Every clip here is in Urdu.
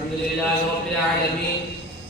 الحمد لله رب العالمين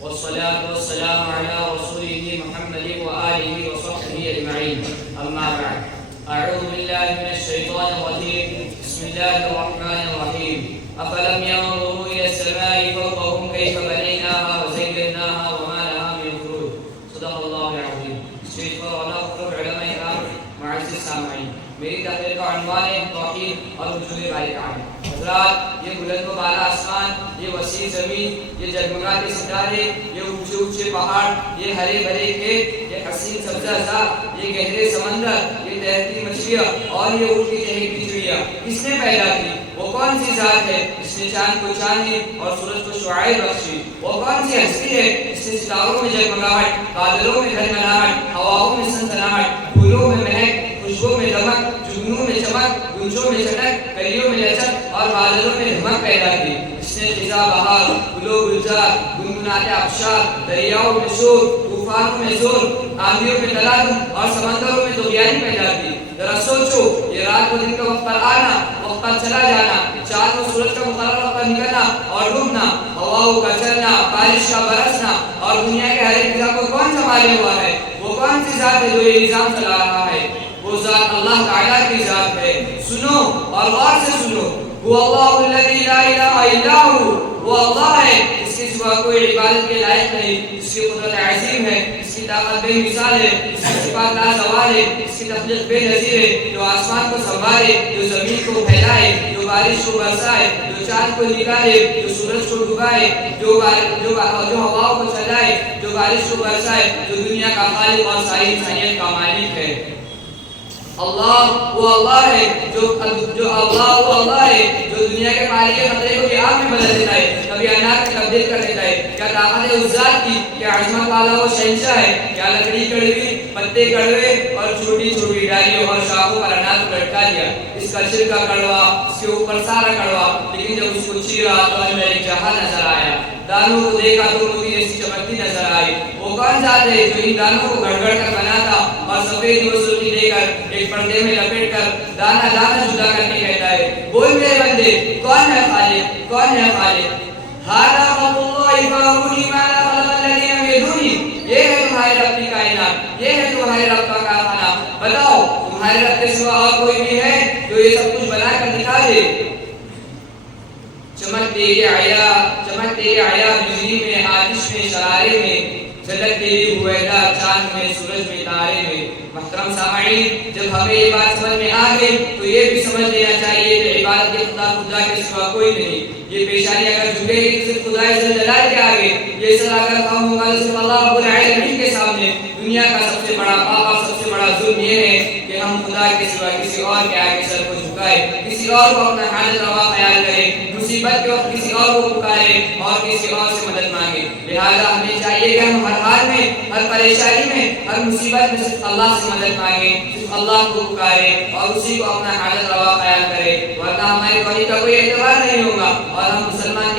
والصلاة والسلام على رسوله محمد وآله وصحبه أجمعين. أما بعد، أعوذ بالله من الشيطان الرجيم. بسم الله الرحمن الرحيم. أفلم ينظروا إلى السماء فوقهم كيف بنيناها وزيناها وما لها من فروج. صدق الله العظيم. اسٹیج پر علماء علماء کرام معزز سامعین، میری تقریر کا عنوان ہے توحید اور وجود باری تعالی. حضرات، یہ بلند و بالا آسمان، یہ وسیع زمین، یہ جگمگاتے ستارے، یہ اونچے اونچے پہاڑ، یہ ہرے بھرے کھیت، یہ حسین سبزہ زار، یہ گہرے سمندر، یہ تیرتی مچھلیاں اور یہ اڑتی چہکتی چڑیا کس نے پیدا کی؟ وہ کون سی ذات ہے جس نے چاند کو چاندنی اور سورج کو شعاع بخشی؟ وہ کون سی ہستی ہے جس نے ستاروں میں جگمگاہٹ، بادلوں میں گھنگھناہٹ، ہواؤں میں سنسناہٹ، پھولوں میں مہک، خوشبو میں دمک، جگنوں میں چمک، گنجوں میں چٹک، کلیوں میں لچک اور بادلوں میں دھمک پیدا کی. اس نے خزاں بہار، گلو گلزار، گنگناتے آبشار، دریاؤں میں شور، طوفانوں میں زور، آندھیوں میں تلادم اور سمندروں میں طغیانی پیدا کی. ذرا سوچو، یہ رات و دن کا وقت پر آنا، وقت پر چلا جانا، چاند و سورج کا مقرر وقت پر نکلنا اور ڈوبنا، ہواؤں کا چلنا، بارش کا برسنا اور دنیا کے ہر ایک نظام کو کون سنبھالے ہوا ہے؟ وہ کون سی ذات ہے جو یہ نظام چلا رہا ہے؟ وہ ذات اللہ تعالیٰ کی ذات ہے. سنو اور غور سے سنو. وہ اللہ الذی لا الہ الا ہو، وہ اللہ ہے، اس کے سوا کوئی عبادت کے لائق نہیں. اس کی قدرت عظیم ہے، اس کی طاقت بے مثال ہے، اس کی صفات لازوال ہے، اس کی تخلیق بے نظیر ہے. جو آسمان کو سنبھالے، جو زمین کو پھیلائے، جو بارش کو برسائے، جو چاند کو نکالے، جو سورج کو ڈبائے، جو ہواؤں کو چلائے، جو بارش کو برسائے، جو دنیا کا خالق اور ساری انسانیت کا مالک ہے. اللہ وہ اللہ ہے جو اللہ ہے جو دنیا کے پانی کے خطرے کو بھی آگ میں بدل دیتا ہے، کبھی انار میں تبدیل کر دیتا ہے. کیا طاقت ہے اس ذات کی، کیا عظمت والا وہ شہنشاہ ہے. کیا لکڑی کڑوی، پتے کڑوے اور چھوٹی چھوٹی ڈالیوں اور شاخوں پر انار کو لٹکا دیا. اس کا چھلکا کڑوا، اس کے اوپر سارا کڑوا، لیکن جب اس کو چیرا تو ہمیں ایک جہاں نظر آیا. دانوں کو دیکھا تو موتی جیسی چمکتی نظر آئی. وہ کون ذات ہے جو ان دانوں کو گڑ گڑ کر بناتا اور سفید و سرخی دے کر ایک پردے میں لپیٹ کر دانا دانا جدا کر کے کہتا ہے، بول میرے بندے، کون ہے خالق، کون ہے خالق؟ ھذا خلق اللہ فارونی ماذا خلق الذین من دونہ. یہ ہے تمہارے رب کی کائنات، یہ ہے تمہارے رب کا کارخانہ. بتاؤ تمہارے رب کے سوا اور کوئی بھی ہے جو یہ سب کچھ بنا کر دکھا دے؟ چمک تیری عیا بجلی میں، آتش میں، شرارے میں، جھلک تیری ہویدا چاند میں، سورج میں، تارے میں. محترم سامعین، جب ہمیں یہ بات سمجھ میں آ گئی تو یہ بھی سمجھ لینا چاہیے کہ عبادت کے خدا کے سوا کوئی نہیں. یہ پیشانی اگر جھکے گی تو صرف خدا جل جلالہ کے آگے، یہ سر اگر خم ہوگا تو صرف اللہ رب العالمین کے سامنے. دنیا کا سب سے بڑا پاپ اور سب سے بڑا ظلم یہ ہے کہ ہم خدا کے سوا کسی اور کے آگے سر کو جھکائے، کسی اور کو اپنا حاجت روا خیال کرے، مصیبت کے وقت کسی اور کو پکارے اور کسی اور سے مدد مانگے. لہذا ہمیں چاہیے کہ ہم ہر حال میں، ہر پریشانی میں، ہر مصیبت میں صرف اللہ سے مدد مانگے، صرف اللہ کو پکارے اور اسی کو اپنا حاجت روا خیال کرے، ورنہ ہماری توحید کا کوئی اعتبار نہیں ہوگا اور ہم مسلمان